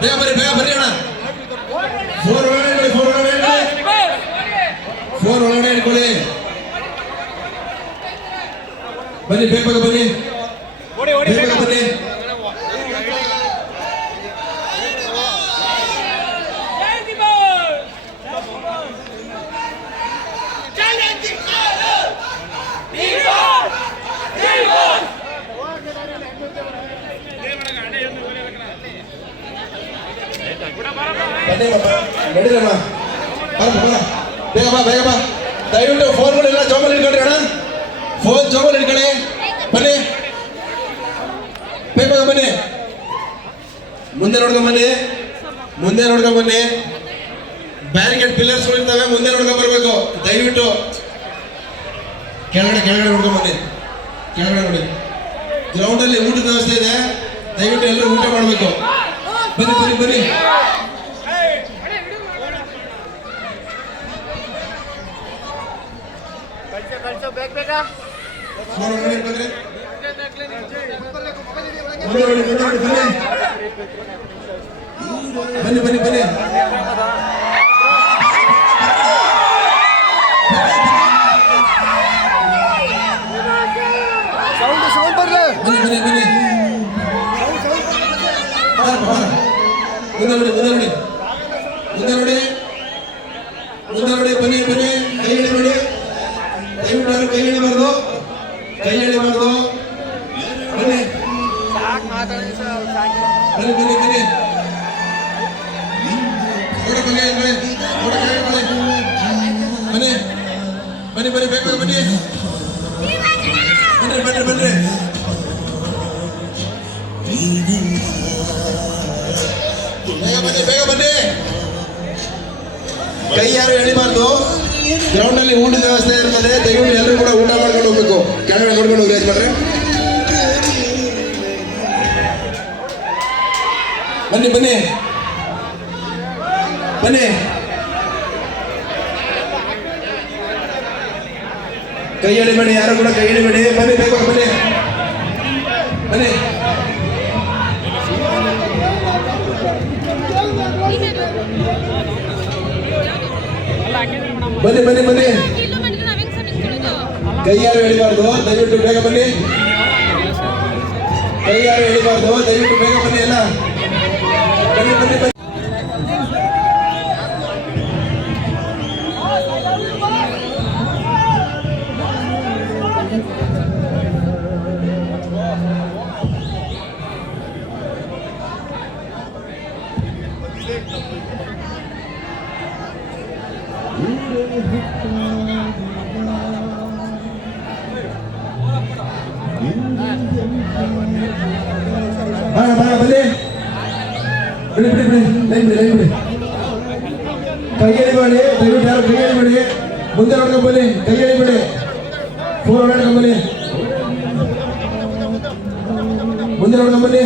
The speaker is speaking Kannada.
ಬೇಗ ಬರ್ರಿ ಬೇಗ ಬರ್ರಿ ಅಣ್ಣ ಫೋರ್ ಒಳಗಡೆ ಇಟ್ಕೊಳ್ಳಿ ಫೋರ್ ಒಳಗಡೆ ಇಟ್ಕೊಳ್ಳಿ ಫೋರ್ ಒಳಗಡೆ ಇಟ್ಕೊಳ್ಳಿ ಬನ್ನಿ ಬೇಗ ಬೇಗ ಬನ್ನಿ ಬೇಗ ಬೇಗ ಬನ್ನಿ ನಡೀರಮ್ಮ ಬರಮ್ಮ ಬರ ಬೇಗ ಬಾ ಬೇಗ ಬಾ ದಯವಿಟ್ಟು ಫೋನ್ಗಳೆಲ್ಲ ಜೋಬಲ್ಲಿ ಇಟ್ಕೊಳ್ರಿ ಅಣ್ಣ ಫೋನ್ ಜೋಬಲ್ಲಿ ಇಟ್ಕೊಳ್ಳಿ ಬನ್ನಿ ಬೇಗ ಬನ್ನಿ ಮುಂದೆ ನೋಡ್ಕೊಂಡ್ ಬನ್ನಿ ಮುಂದೆ ನೋಡ್ಕೊಂಡ್ ಬನ್ನಿ ಬ್ಯಾರಿಕೇಡ್ ಪಿಲ್ಲರ್ಸ್ ಇರ್ತವೆ ಮುಂದೆ ನೋಡ್ಕೊಂಡ್ ಬರ್ಬೇಕು ದಯವಿಟ್ಟು ಕೆಳಗಡೆ ಕೆಳಗಡೆ ನೋಡ್ಕೊಂಡ್ ಬನ್ನಿ ಕೆಳಗಡೆ ನೋಡಿ ಗ್ರೌಂಡಲ್ಲಿ ಊಟದ ವ್ಯವಸ್ಥೆ ಇದೆ. ದಯವಿಟ್ಟು ಎಲ್ಲರೂ ಊಟ ಮಾಡಬೇಕು. ಬನ್ನಿ ಬನ್ನಿ ಬನ್ನಿ. ಬನ್ನಿ ಬನ್ನಿ ಬನ್ನಿ ಬನ್ನಿ ಸೌಂಡ್ ಸೌಂಡ್ ಬರ್ಲಿ ಬನ್ನಿ ಬನ್ನಿ ಬನ್ನಿ ಬಾರಪ್ಪ, ಬಾರ. ಮುಂದೆ ನೋಡಿ ಮುಂದೆ ನೋಡಿ ಮುಂದೆ ನೋಡಿ ಮುಂದೆ ನೋಡಿ ಬನ್ನಿ ಬನ್ನಿ ಕೈ ಎಳಿಬಾರ್ದು ಬನ್ನಿ. ಬನ್ನಿ ಬನ್ನಿ ಬನ್ನಿ. ಬನ್ನಿ. ಬನ್ನಿ ಬನ್ನಿ ಬನ್ನಿ. ಬನ್ನಿ ಬನ್ನಿ ಬನ್ನಿ ಬನ್ನಿ. ಕೈ ಯಾರು ಎಳಿಬಾರ್ದು? ಗ್ರೌಂಡ್ ಅಲ್ಲಿ ಊಟದ ವ್ಯವಸ್ಥೆ ನೋಡ್ಕೊಂಡು ಹೋಗಿ ಬನ್ನಿ ಬನ್ನಿ. ಬನ್ನಿ. ಕೈ ಎಳಿಬೇಡಿ ಯಾರು ಕೂಡ ಕೈ ಎಳಿಬೇಡಿ ಬನ್ನಿ. ಬೇಗ ಬನ್ನಿ. ಬನ್ನಿ. ಬನ್ನಿ ಬನ್ನಿ ಬನ್ನಿ. ನಿಂತ್ಕೊಳ್ಳೋದು? ಕೈ ಯಾರು ಎಳಿಬಾರ್ದು ದಯವಿಟ್ಟು ಬೇಗ ಬನ್ನಿ ಕೈ ಯಾರು ಎಳಿಬಾರ್ದು ದಯವಿಟ್ಟು ಬೇಗ ಬನ್ನಿ ಎಲ್ಲ ಬನ್ನಿ ಬನ್ನಿ ಬನ್ನಿ ಬಾ ಬಾ, ಬನ್ನಿ. ಬಿಡಿ ಬಿಡಿ ಬಿಡಿ. ಲೈನ್ ಬಿಡಿ ಲೈನ್ ಬಿಡಿ. ಕೈಯಲ್ಲಿ ಬಿಡಿ ದಯವಿಟ್ಟು ಯಾರು ಕೈಯಲ್ಲಿ ಬಿಡಿ ಮುಂದೆ ನೋಡ್ಕೊಂಡು ಬನ್ನಿ. ಕೈಯಲ್ಲಿ ಬಿಡಿ. ಫೋನ್ ನೋಡ್ಕೊಂಡು ಬನ್ನಿ. ಮುಂದೆ ನೋಡ್ಕೊಂಡು ಬನ್ನಿ.